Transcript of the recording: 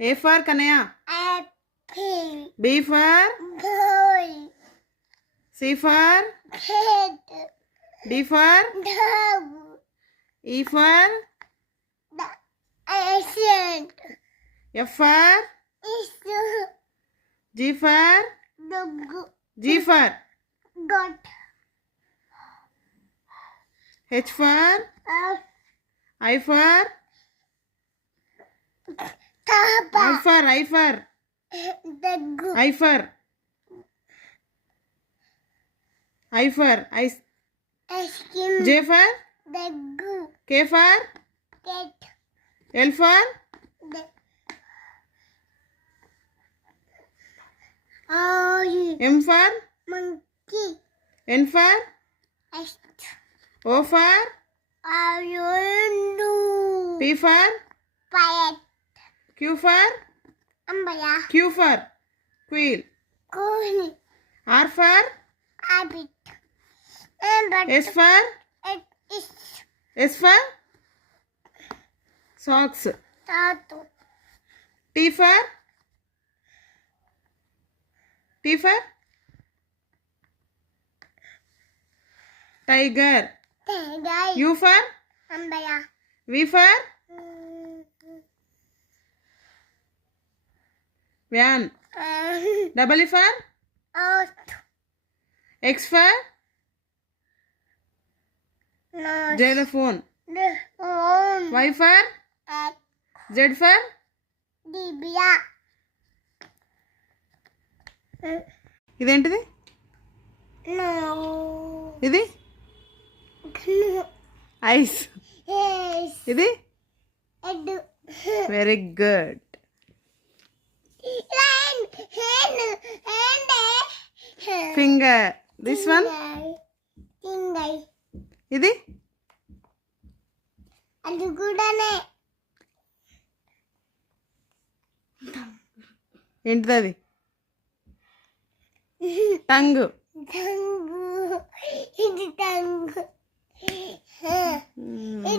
A for Kanaya. Apple. B for Boy. C for Head. D for Dog. E for Asian. F for Issue. G for Dog. G for Got. H for I for Tapa. I for I for Dog. I for I Ice cream. J for Dog. K for Cat. L for M for Monkey. N for O for P for Pirate. Q for Umbrella. Q for Quail. Cool. R for Rabbit. S for It is S for socks. tattoo. T for tiger. Tiger. U for Umbrella. V for van. W for Out. X for No. xylophone. Home. Y for At Z for Dibia. ఇదేంటిది No. ఇది ice Yes. ఇది Edu. Very good Line. Hand. Finger this one Finger. ఇది అది కూడానే ఏంటిది అది tongue టంగు ఇది టంగు